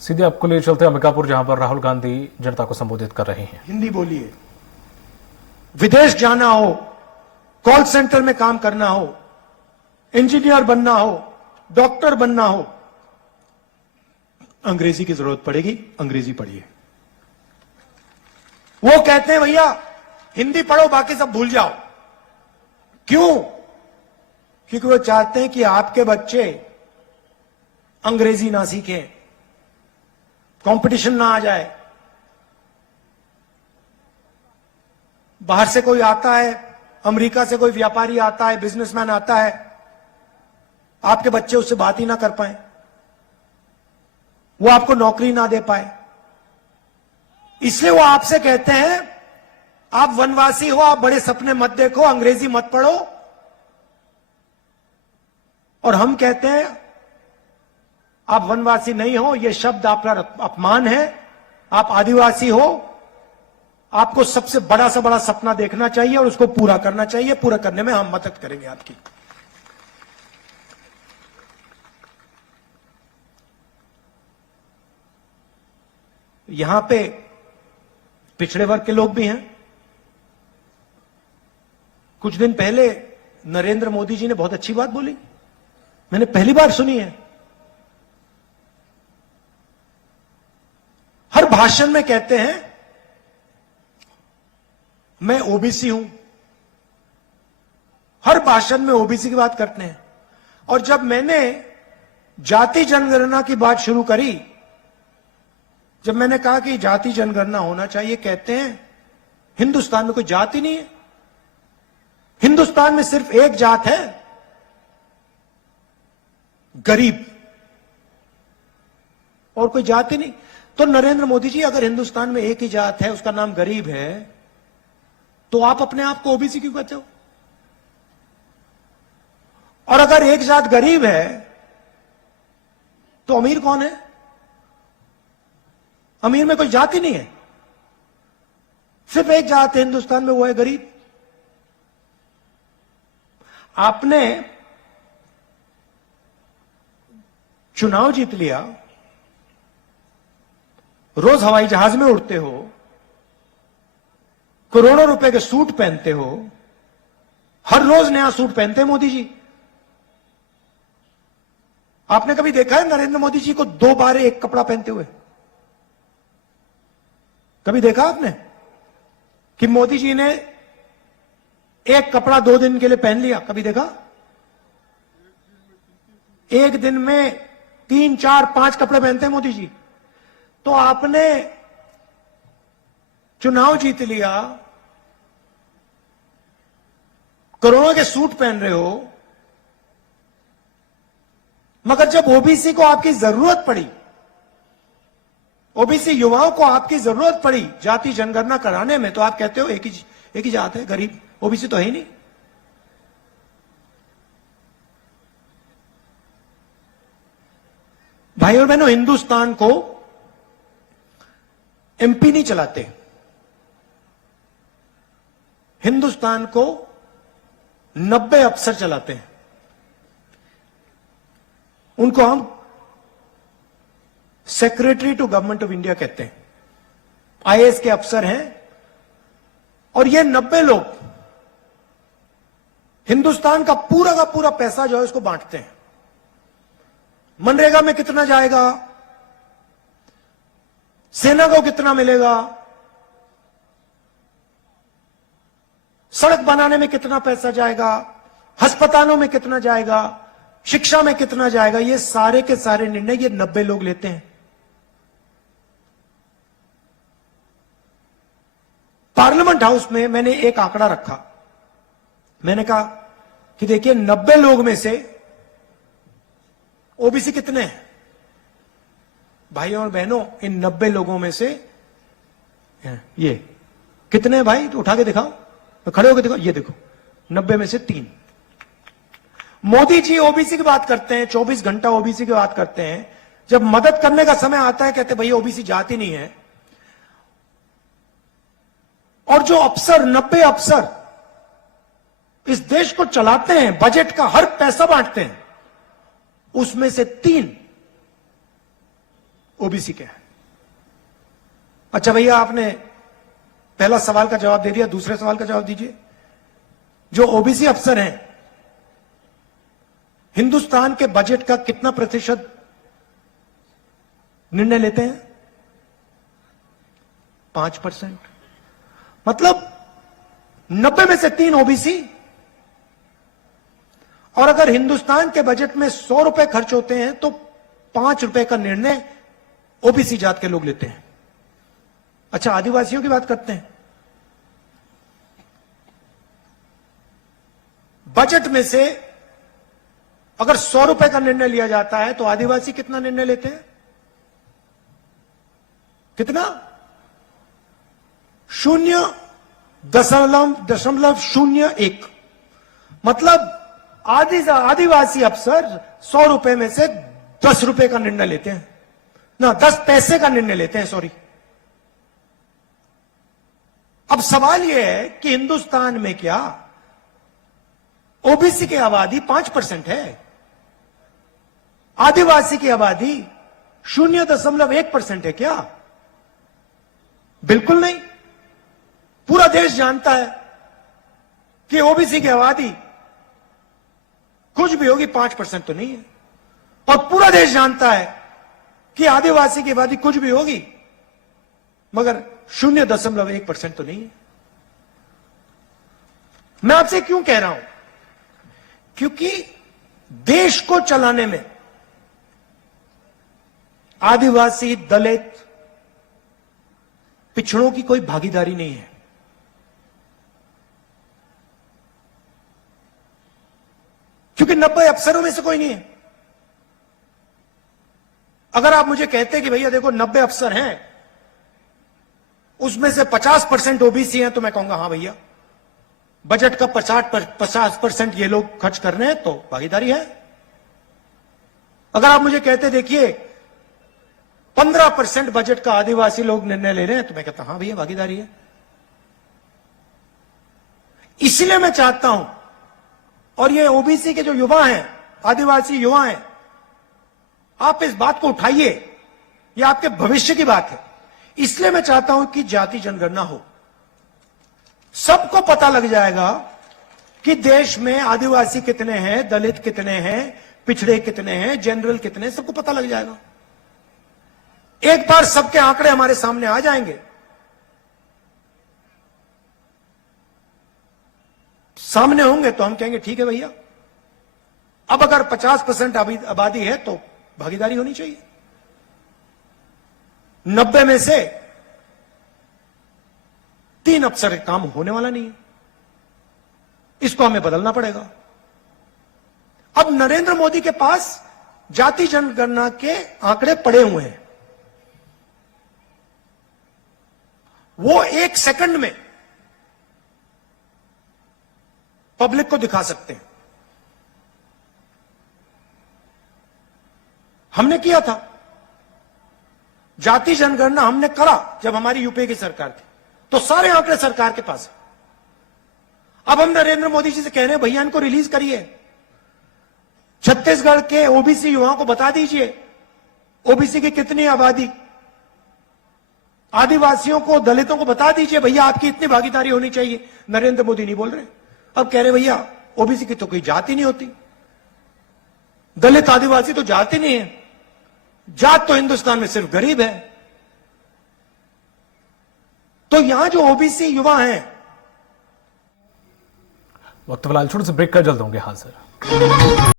सीधे आपको ले चलते हैं अंबिकापुर, जहां पर राहुल गांधी जनता को संबोधित कर रहे हैं। हिंदी बोलिए, विदेश जाना हो, कॉल सेंटर में काम करना हो, इंजीनियर बनना हो, डॉक्टर बनना हो, अंग्रेजी की जरूरत पड़ेगी, अंग्रेजी पढ़िए। वो कहते हैं भैया हिंदी पढ़ो बाकी सब भूल जाओ। क्यों? क्योंकि वो चाहते हैं कि आपके बच्चे अंग्रेजी ना सीखें, कंपटीशन ना आ जाए। बाहर से कोई आता है, अमेरिका से कोई व्यापारी आता है, बिजनेसमैन आता है, आपके बच्चे उससे बात ही ना कर पाए, वो आपको नौकरी ना दे पाए। इसलिए वो आपसे कहते हैं आप वनवासी हो, आप बड़े सपने मत देखो, अंग्रेजी मत पढ़ो। और हम कहते हैं आप वनवासी नहीं हो, यह शब्द आपका अपमान है। आप आदिवासी हो, आपको सबसे बड़ा से बड़ा सपना देखना चाहिए और उसको पूरा करना चाहिए। पूरा करने में हम मदद करेंगे आपकी। यहां पे पिछड़े वर्ग के लोग भी हैं। कुछ दिन पहले नरेंद्र मोदी जी ने बहुत अच्छी बात बोली, मैंने पहली बार सुनी है। हर भाषण में कहते हैं मैं ओबीसी हूं, हर भाषण में ओबीसी की बात करते हैं। और जब मैंने जाति जनगणना की बात शुरू करी, जब मैंने कहा कि जाति जनगणना होना चाहिए, कहते हैं हिंदुस्तान में कोई जाति नहीं है, हिंदुस्तान में सिर्फ एक जात है, गरीब, और कोई जाति नहीं। तो नरेंद्र मोदी जी, अगर हिंदुस्तान में एक ही जात है, उसका नाम गरीब है, तो आप अपने आप को ओबीसी क्यों कहते हो? और अगर एक जात गरीब है तो अमीर कौन है? अमीर में कोई जाति नहीं है, सिर्फ एक जात है हिंदुस्तान में, वो है गरीब। आपने चुनाव जीत लिया, रोज हवाई जहाज में उड़ते हो, करोड़ों रुपए के सूट पहनते हो, हर रोज नया सूट पहनते हैं मोदी जी। आपने कभी देखा है नरेंद्र मोदी जी को 2 बार एक कपड़ा पहनते हुए? कभी देखा आपने कि मोदी जी ने एक कपड़ा 2 दिन के लिए पहन लिया? कभी देखा? एक दिन में 3, 4, 5 कपड़े पहनते हैं मोदी जी। तो आपने चुनाव जीत लिया, करोड़ों के सूट पहन रहे हो, मगर जब ओबीसी को आपकी जरूरत पड़ी, ओबीसी युवाओं को आपकी जरूरत पड़ी जाति जनगणना कराने में, तो आप कहते हो एक ही जात है, गरीब, ओबीसी तो है ही नहीं। भाई और बहनों, हिंदुस्तान को एमपी नहीं चलाते, हिंदुस्तान को 90 अफसर चलाते हैं। उनको हम secretary to government of India कहते हैं, आईएएस के अफसर हैं। और ये 90 लोग हिंदुस्तान का पूरा पैसा जो है उसको बांटते हैं। मनरेगा में कितना जाएगा, सेना को कितना मिलेगा, सड़क बनाने में कितना पैसा जाएगा, अस्पतालों में कितना जाएगा, शिक्षा में कितना जाएगा, ये सारे के सारे निर्णय ये 90 लोग लेते हैं। पार्लियामेंट हाउस में मैंने एक आंकड़ा रखा, मैंने कहा कि देखिए 90 लोग में से ओबीसी कितने हैं? भाइयों और बहनों, इन 90 लोगों में से ये कितने हैं भाई? तो उठा के दिखाओ, खड़े होकर दिखाओ, ये देखो 90 में से 3। मोदी जी ओबीसी की बात करते हैं, 24 घंटा ओबीसी की बात करते हैं। जब मदद करने का समय आता है कहते भैया ओबीसी जाति नहीं है। और जो अफसर 90 अफसर इस देश को चलाते हैं, बजट का हर पैसा बांटते हैं, उसमें से 3 ओबीसी क्या है। अच्छा भैया, आपने पहला सवाल का जवाब दे दिया, दूसरे सवाल का जवाब दीजिए। जो ओबीसी अफसर हैं, हिंदुस्तान के बजट का कितना प्रतिशत निर्णय लेते हैं? 5%। मतलब 90 में से 3 ओबीसी। और अगर हिंदुस्तान के बजट में 100 रुपए खर्च होते हैं तो 5 रुपए का निर्णय ओबीसी जात के लोग लेते हैं। अच्छा, आदिवासियों की बात करते हैं। बजट में से अगर 100 रुपए का निर्णय लिया जाता है तो आदिवासी कितना निर्णय लेते हैं? कितना? 0.01। मतलब आदिवासी अफसर 100 रुपए में से 10 रुपए का निर्णय लेते हैं, ना 10 पैसे का निर्णय लेते हैं, सॉरी। अब सवाल यह है कि हिंदुस्तान में क्या ओबीसी की आबादी 5% है? आदिवासी की आबादी 0.1% है क्या? बिल्कुल नहीं। पूरा देश जानता है कि ओबीसी की आबादी कुछ भी होगी, 5% तो नहीं है। और पूरा देश जानता है कि आदिवासी की आबादी कुछ भी होगी मगर 0.1% तो नहीं है। मैं आपसे क्यों कह रहा हूं? क्योंकि देश को चलाने में आदिवासी, दलित, पिछड़ों की कोई भागीदारी नहीं है। क्योंकि 90 अफसरों में से कोई नहीं है। अगर आप मुझे कहते कि भैया देखो 90 अफसर हैं, उसमें से 50% ओबीसी हैं, तो मैं कहूंगा हां भैया, बजट का 50% ये लोग खर्च कर रहे हैं तो भागीदारी है। अगर आप मुझे कहते देखिए 15% बजट का आदिवासी लोग निर्णय ले रहे हैं, तो मैं कहता हां भैया, भागीदारी है। इसलिए मैं चाहता हूं, और ये ओबीसी के जो युवा हैं, आदिवासी युवा हैं, आप इस बात को उठाइए, ये आपके भविष्य की बात है। इसलिए मैं चाहता हूं कि जाति जनगणना हो। सबको पता लग जाएगा कि देश में आदिवासी कितने हैं, दलित कितने हैं, पिछड़े कितने हैं, जनरल कितने हैं, सबको पता लग जाएगा। एक बार सबके आंकड़े हमारे सामने आ जाएंगे, सामने होंगे, तो हम कहेंगे ठीक है भैया, अब अगर 50% आबादी है तो भागीदारी होनी चाहिए। 90 में से 3 अफसर काम होने वाला नहीं है। इसको हमें बदलना पड़ेगा। अब नरेंद्र मोदी के पास जाति जनगणना के आंकड़े पड़े हुए हैं। वो 1 सेकंड में पब्लिक को दिखा सकते हैं। हमने किया था जाति जनगणना, हमने करा जब हमारी यूपीए की सरकार थी, तो सारे आंकड़े सरकार के पास है। अब हम नरेंद्र मोदी जी से कह रहे हैं भैया इनको रिलीज करिए, छत्तीसगढ़ के ओबीसी युवाओं को बता दीजिए ओबीसी की कितनी आबादी, आदिवासियों को, दलितों को बता दीजिए भैया आपकी इतनी भागीदारी होनी चाहिए। नरेंद्र मोदी नहीं बोल रहे। अब कह रहे भैया ओबीसी की तो कोई जाति नहीं होती, दलित आदिवासी तो जाति नहीं है, जात तो हिंदुस्तान में सिर्फ गरीब है। तो यहां जो ओबीसी युवा हैं, वक्त फिलहाल छोटे से ब्रेक कर, जल्द होंगे हाजिर।